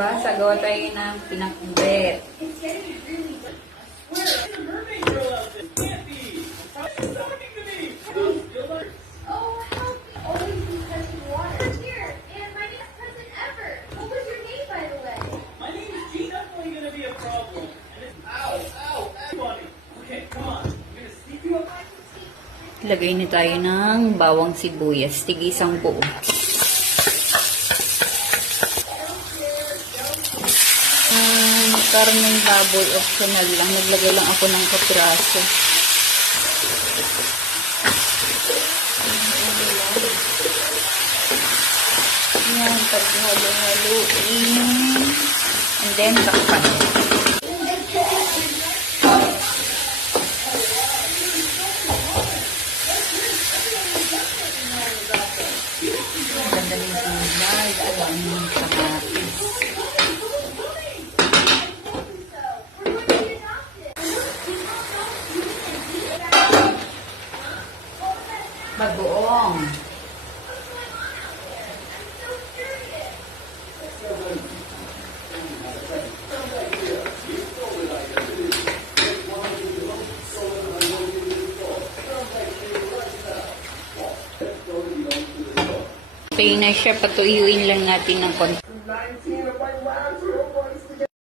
Sagawa tayo ng pinakbet. Lagay na tayo ng bawang sibuyas, tig-isang buo. Karneng baboy, optional lang. Naglagay lang ako ng kapiraso. Yan, paghalo-haloin. And then, takpan. Ganda ng gulay, alam ng kamatis. Bagoong. Okay na siya, patuyuin lang natin ng konti.